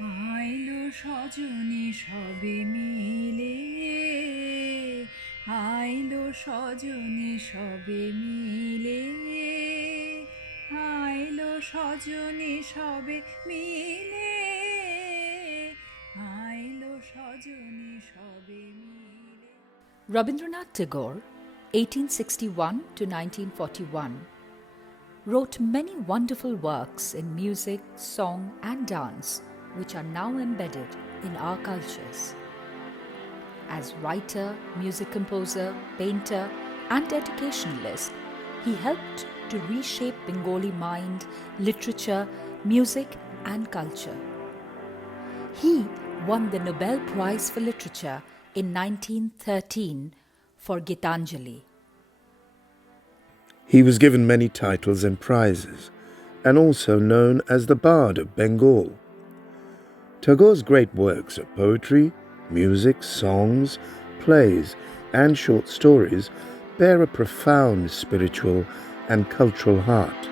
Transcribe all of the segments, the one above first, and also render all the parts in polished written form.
আইলো সজনী সবে মিলে, আইলো সজনী সবে মিলে, আইলো সজনী সবে মিলে, আইলো সজনী সবে মিলে. Rabindranath Tagore, 1861 to 1941, wrote many wonderful works in music, song, and dance, which are now embedded in our cultures. As writer, music composer, painter, and educationalist, he helped to reshape Bengali mind, literature, music, and culture. He won the Nobel Prize for Literature in 1913 for Gitanjali. He was given many titles and prizes, and also known as the Bard of Bengal. Tagore's great works of poetry, music, songs, plays, and short stories bear a profound spiritual and cultural heart.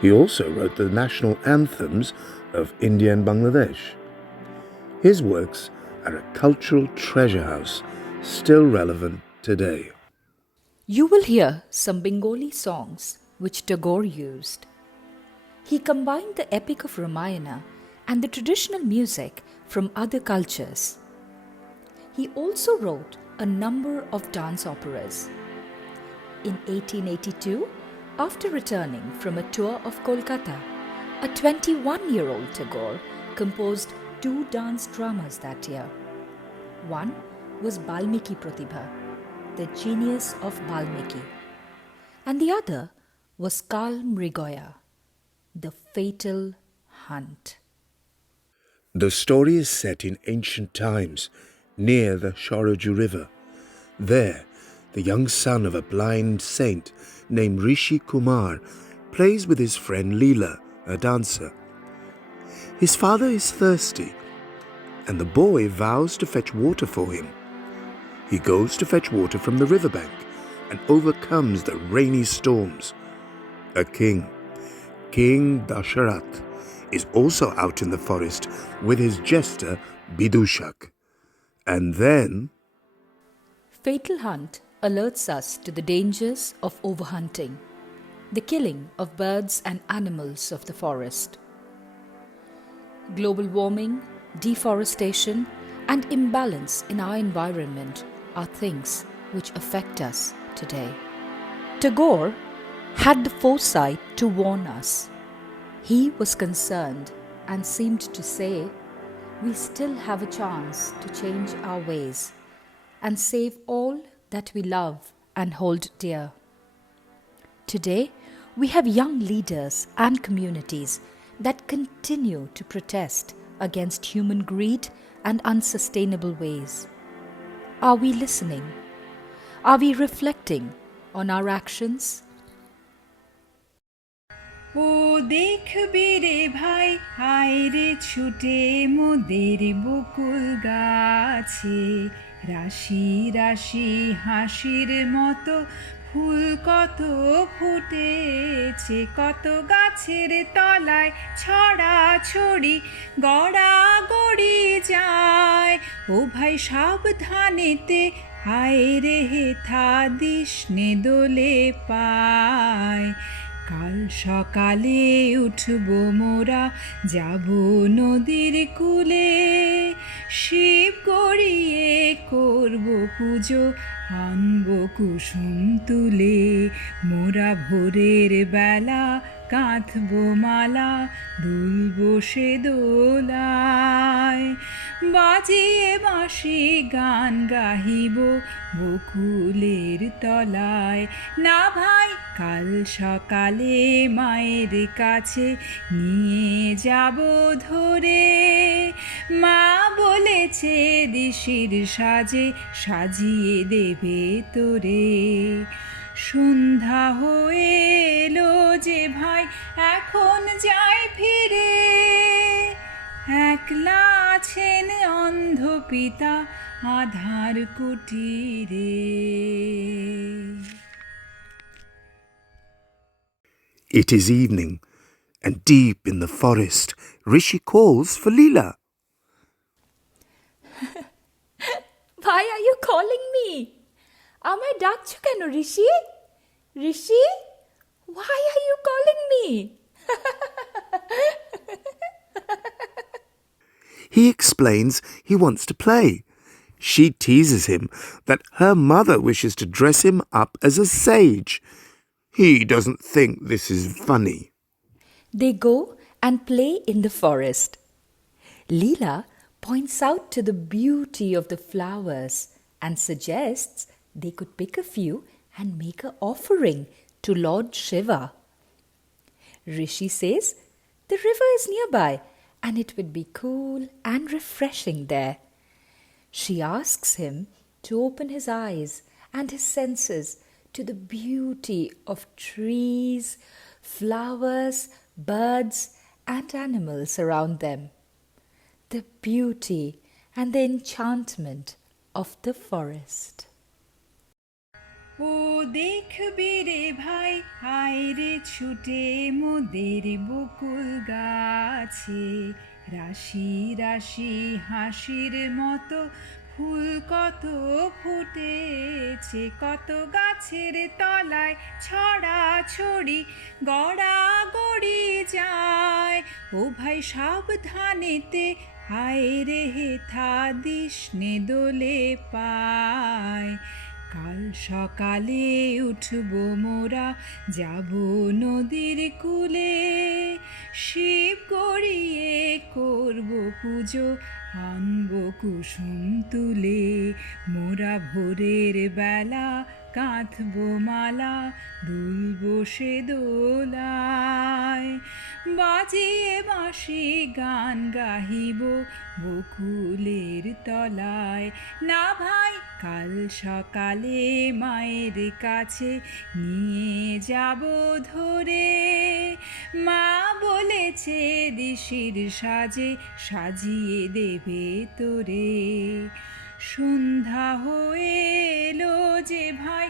He also wrote the national anthems of India and Bangladesh. His works are a cultural treasure house, still relevant today. You will hear some Bengali songs which Tagore used. He combined the epic of Ramayana and the traditional music from other cultures. He also wrote a number of dance operas. In 1882, after returning from a tour of Kolkata, a 21-year-old Tagore composed 2 dance dramas that year. One was Balmiki Pratibha, the genius of Balmiki, and the other was Kalmrigaya, the fatal hunt. The story is set in ancient times, near the Shoraju River. There, the young son of a blind saint named Rishi Kumar plays with his friend Leela, a dancer. His father is thirsty, and the boy vows to fetch water for him. He goes to fetch water from the riverbank and overcomes the rainy storms. A king, King Dasharath, is also out in the forest with his jester Bidhushak. And then Fatal Hunt alerts us to the dangers of overhunting, the killing of birds and animals of the forest. Global warming, deforestation, and imbalance in our environment are things which affect us today. Tagore had the foresight to warn us. He was concerned and seemed to say, we still have a chance to change our ways and save all that we love and hold dear. Today, we have young leaders and communities that continue to protest against human greed and unsustainable ways. Are we listening? Are we reflecting on our actions? ও দেখবি রে ভাই, আয় রে ছুটে মোদের বকুল গাছে, রাশি রাশি হাসির মতো ফুল কত ফুটেছে, কত গাছের তলায় ছড়া ছড়ি গড়া গড়ি যায়। ও ভাই সাবধানেতে আয় রে হেথা দিসনে দোলে পায়। কাল সকালে উঠব মোরা, যাব নদীর কূলে, শিব গড়িয়ে করব পুজো, আনব কুসুম তুলে। মোরা ভোরের বেলা কাঁথব মালা, দুলব সে দোলায়। বাজিয়ে বাঁশি গান গাহিব বকুলের তলায়। না ভাই, কাল সকালে মায়ের কাছে নিয়ে যাব ধরে, মা বলেছে দিশির সাজে সাজিয়ে দেবে তোরে। সন্ধ্যা হয়ে এলো যে ভাই, এখন যাই ফিরে, একলা আছেন অন্ধ পিতা আধার কুটিরে। it is evening, And deep in the forest, Rishi calls for Leela. Why are you calling me? আমায় ডাকছো কেন ঋষি? ঋষি, why are you calling me? He explains he wants to play. She teases him that her mother wishes to dress him up as a sage. He doesn't think this is funny. They go and play in the forest. Leela points out to the beauty of the flowers and suggests they could pick a few and make an offering to Lord Shiva. Rishi says the river is nearby and it would be cool and refreshing there. She asks him to open his eyes and his senses to the beauty of trees, flowers, birds, and animals around them. The beauty and the enchantment of the forest. ও দেখবি রে ভাই আয় রে ছুটে মোদের বকুল গাছে রাশি রাশি হাসির মতো ফুল কত ফুটেছে কত গাছের তলায় ছড়া ছড়ি গড়া গড়ি যায় ও ভাই সাবধানেতে আয় রে হেথা দিস নে দোলে পায় কাল সকালে উঠব মোরা যাব নদীর কূলে শিব গড়িয়ে করব পুজো আনব কুসুম তুলে মোরা ভোরের বেলা গাঁথব মালা দুলব সে দোলায় বাজিয়ে বাঁশি গান গাহিব বকুলের তলায় না ভাই কাল সকালে মায়ের কাছে নিয়ে যাব ধরে মা বলেছে ঋষির সাজে সাজিয়ে দেবে তোরে সন্ধ্যা হয়ে এলো যে ভাই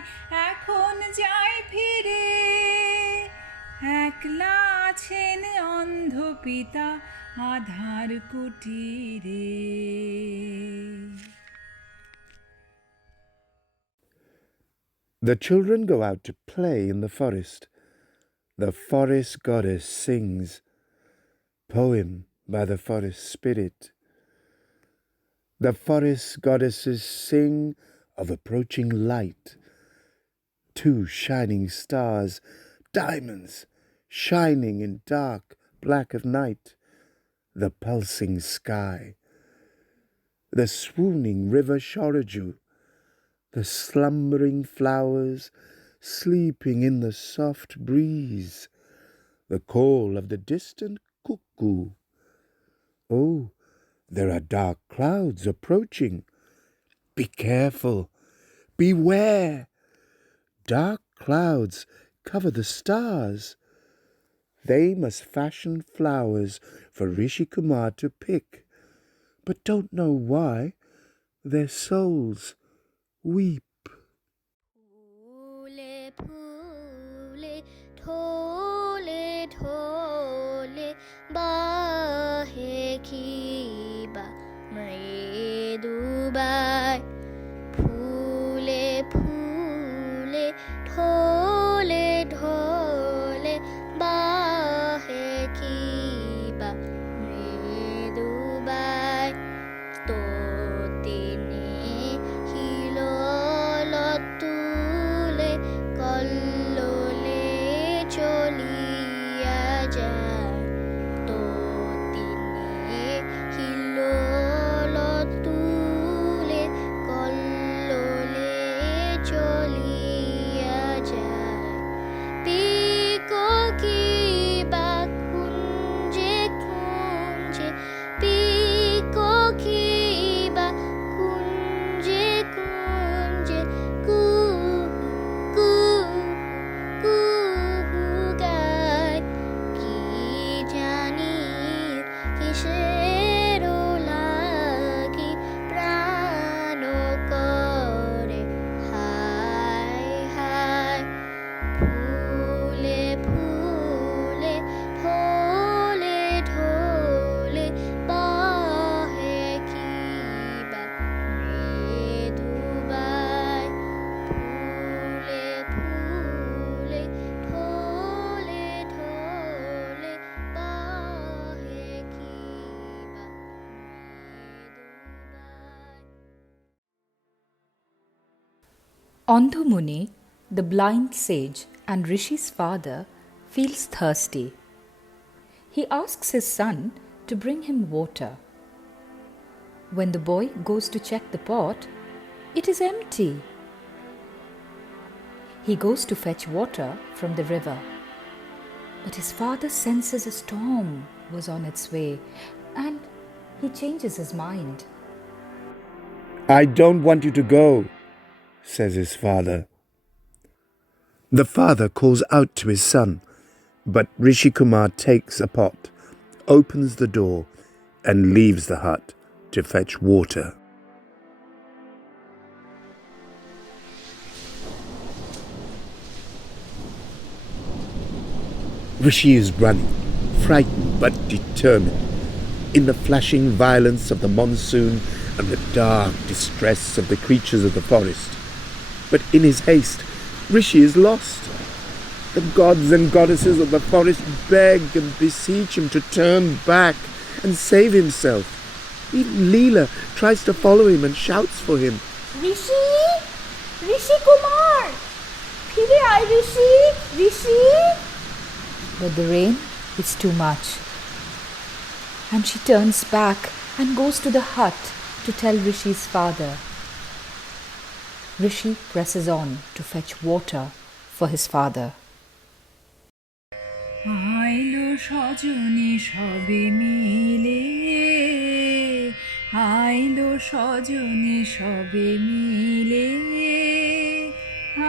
এখন যাই ফিরে একলা আছেন অন্ধ পিতা আধার কুটিরে The children go out to play in the forest. The forest goddess sings. Poem by the forest spirit. The forest goddesses sing of approaching light. Two shining stars, diamonds, shining in dark black of night. The pulsing sky. The swooning river Shoraju. The slumbering flowers sleeping in the soft breeze. The call of the distant cuckoo. Oh, there are dark clouds approaching. Be careful. Beware. Dark clouds cover the stars. They must fashion flowers for Rishi Kumar to pick, but don't know why their souls weep. Phule phule thole thole bahe khiba mridubai phule phule thole thole bahe khiba mridubai to tine hilolotule kollole choliya যায় তো তিনে হিলোলতুলে কল্লোলে চলিয়া যায় পিকো কিবা কুঞ্জে কুঞ্জে পিকো কিবা কুঞ্জে কুঞ্জে কু কু কু গায় কি জানি কিসের লাগি প্রাণ করে হায় হায় ফুলে ফুলে Andho Muni, the blind sage and Rishi's father, feels thirsty. He asks his son to bring him water. When the boy goes to check the pot, it is empty. He goes to fetch water from the river. But his father senses a storm was on its way and he changes his mind. I don't want you to go, says his father. The father calls out to his son, but Rishi Kumar takes a pot, opens the door, and leaves the hut to fetch water. Rishi is running, frightened but determined, in the flashing violence of the monsoon and the dark distress of the creatures of the forest. But in his haste, Rishi is lost. The gods and goddesses of the forest beg and beseech him to turn back and save himself. Even Leela tries to follow him and shouts for him. Rishi! Rishi Kumar! Phire aaye Rishi! Rishi! But the rain is too much. And she turns back and goes to the hut to tell Rishi's father. Rishi presses on to fetch water for his father. আইলো সজনী সবে মিলে, আইলো সজনী সবে মিলে,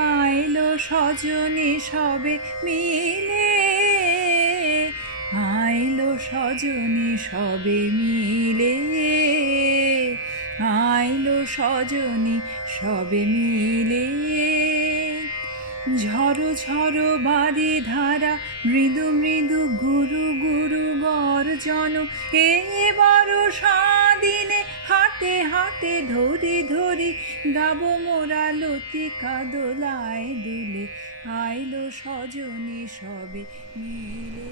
আইলো সজনী সবে মিলে, আইলো সজনী সবে মিলে, আইলো সজনী সবে মিলে। ঝড়ো ঝড়ো বাড়ি ধারা, মৃদু মৃদু গুরু গুরু গর্জন, এবার স্বাদিনে হাতে হাতে ধরি ধরি, গাবো মোরা লতিকা দোলায় দুলে, আইলো সজনী সবে মিলে।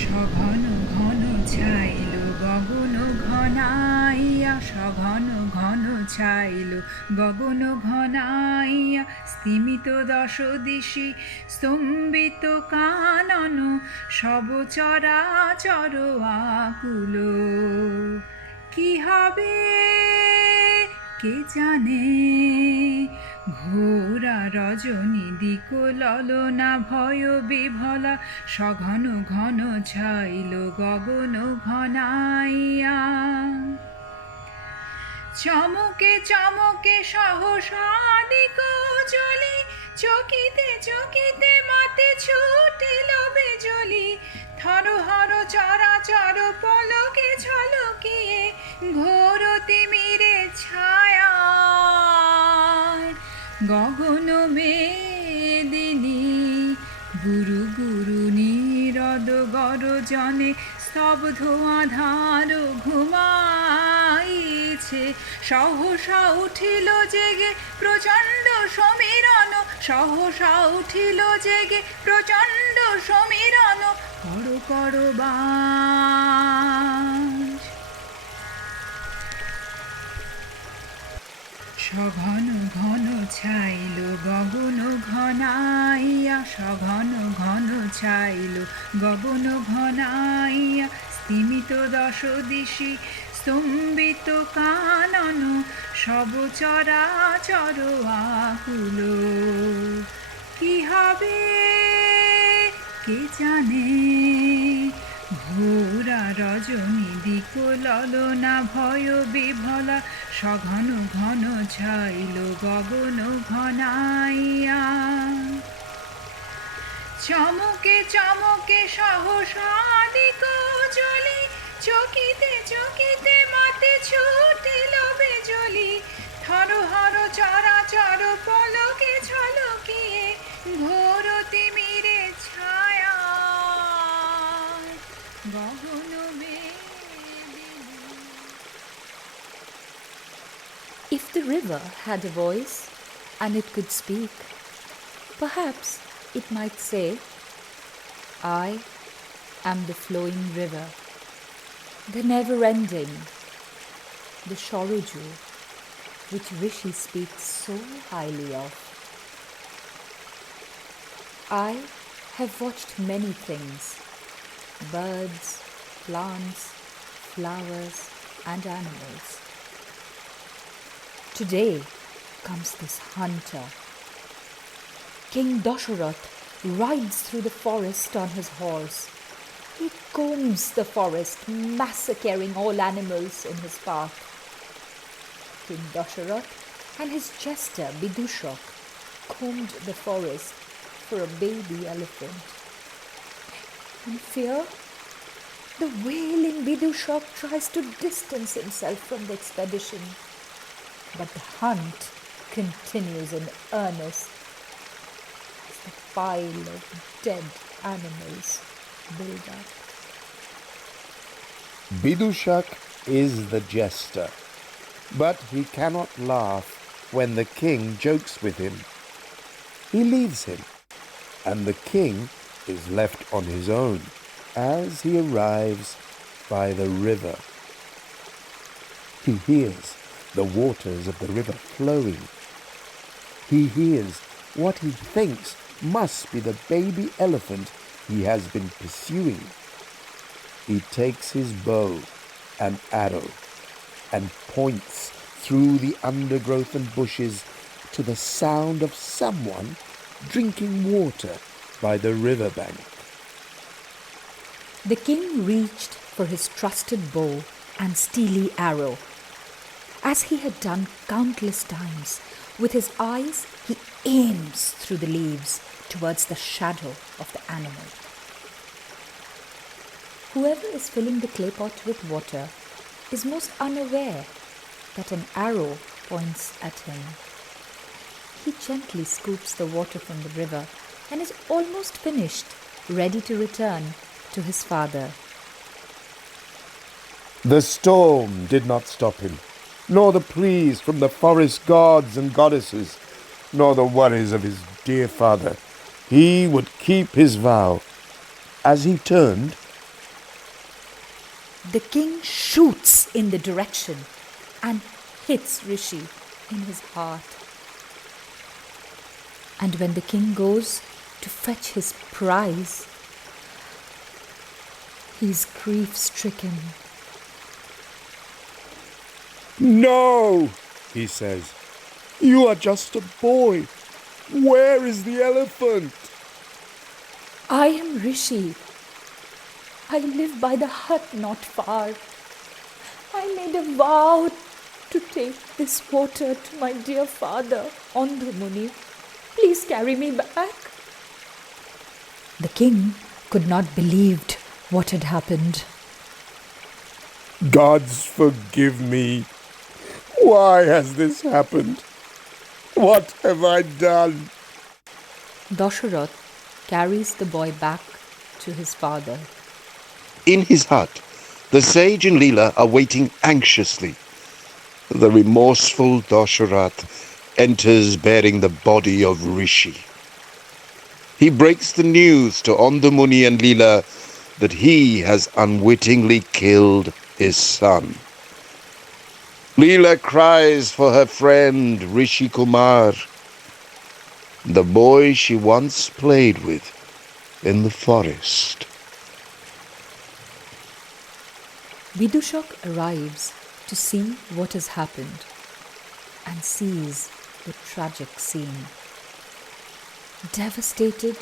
সঘন ঘন ছাইল গগন ঘনাইয়া, সঘন ঘন ছাইল গগন ঘনাইয়া, স্তিমিত দশ দিশি স্তম্ভিত কানন, সব চরাচর আকুল। কি হবে কে জানে, ঘোরা রজনী দিক ললনা ভয় বিভলা, সঘন ঘন ছাইল গগন ঘনাইয়া। চমকে চমকে সহসা দিক জ্বলি, চকিতে চকিতে মাতে ছুটিল বিজলি, থরহর চরাচর পলকে ঝলকিয়ে, ঘোর তিমিরে ছায়া গগন মেদিনী, গুরু গুরু নীরদ গরজনে, স্তব্ধ আধার ঘুমাইছে। সহসা উঠিল জেগে প্রচণ্ড সমীরণ, সহসা উঠিল জেগে প্রচণ্ড সমীরণ, কর কর বাজ। সঘন ঘন ছাইল গগন ঘনাইয়া, সঘন ঘন ছাইল গগন ঘনাইয়া, স্তিমিত দশ দিশি স্তম্ভিত কানন, সব চরাচর আকুল। কি হবে কে জানে, ঘোরা রজনী দিক ললনা ভয় বিভলা, সঘন ঘন ছাইল গগন ঘনাইয়া। চমকে চমকে সহসা দিক জ্বলি, চকিতে চকিতে মাতে ছুটিল বিজলি, থরহর চরাচর পলকে ঝলকিয়ে, ঘোর তিমিরে ছায়া গগন মেদিনী। If the river had a voice and it could speak, perhaps it might say, I am the flowing river, the never-ending, the Shoroju, which Rishi speaks so highly of. I have watched many things: birds, plants, flowers, and animals. Today comes this hunter. King Dasharath rides through the forest on his horse. He combs the forest, massacring all animals in his path. King Dasharath and his jester Bidhushak combed the forest for a baby elephant. In fear, the wailing Bidhushak tries to distance himself from the expedition, but the hunt continues in earnest as the pile of dead animals build up. Bidhushak is the jester, but he cannot laugh when the king jokes with him. He leaves him, and the king is left on his own as he arrives by the river. He hears the waters of the river flowing. He hears what he thinks must be the baby elephant he has been pursuing. He takes his bow and arrow and points through the undergrowth and bushes to the sound of someone drinking water by the riverbank. The king reached for his trusted bow and steely arrow. As he had done countless times, with his eyes he aims through the leaves towards the shadow of the animal. Whoever is filling the clay pot with water is most unaware that an arrow points at him. He gently scoops the water from the river and is almost finished, ready to return to his father. The storm did not stop him, nor the pleas from the forest gods and goddesses, nor the worries of his dear father. He would keep his vow. As he turned, the king shoots in the direction and hits Rishi in his heart. And when the king goes to fetch his prize, he is grief-stricken. "No," he says, "you are just a boy. Where is the elephant?" I am Rishi. I live by the hut not far. I made a vow to take this water to my dear father, Andho Muni. Please carry me back. The king could not believe what had happened. "Gods forgive me. Why has this happened? What have I done?" Dasharath carries the boy back to his father. In his hut, the sage and Leela are waiting anxiously. The remorseful Dasharath enters bearing the body of Rishi. He breaks the news to Andho Muni and Leela that he has unwittingly killed his son. Leela cries for her friend Rishi Kumar, the boy she once played with in the forest. Bidhushak arrives to see what has happened and sees the tragic scene. Devastated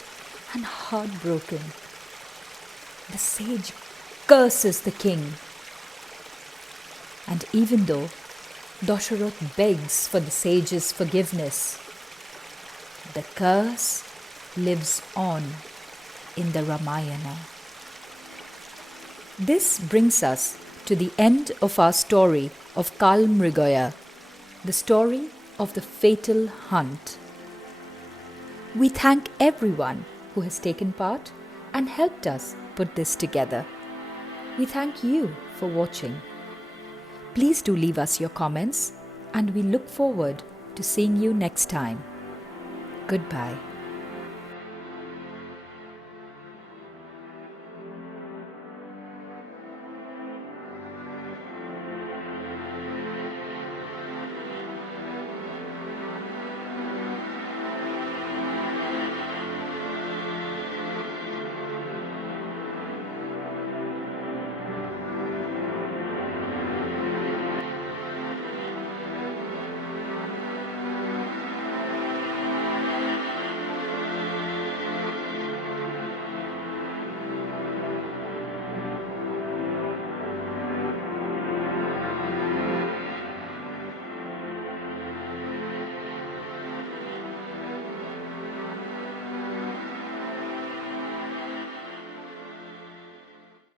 and heartbroken, the sage curses the king. And even though Dasharath begs for the sage's forgiveness, the curse lives on in the Ramayana. This brings us to the end of our story of Kalmrigaya, the story of the fatal hunt. We thank everyone who has taken part and helped us put this together. We thank you for watching. Please do leave us your comments, and we look forward to seeing you next time. Goodbye.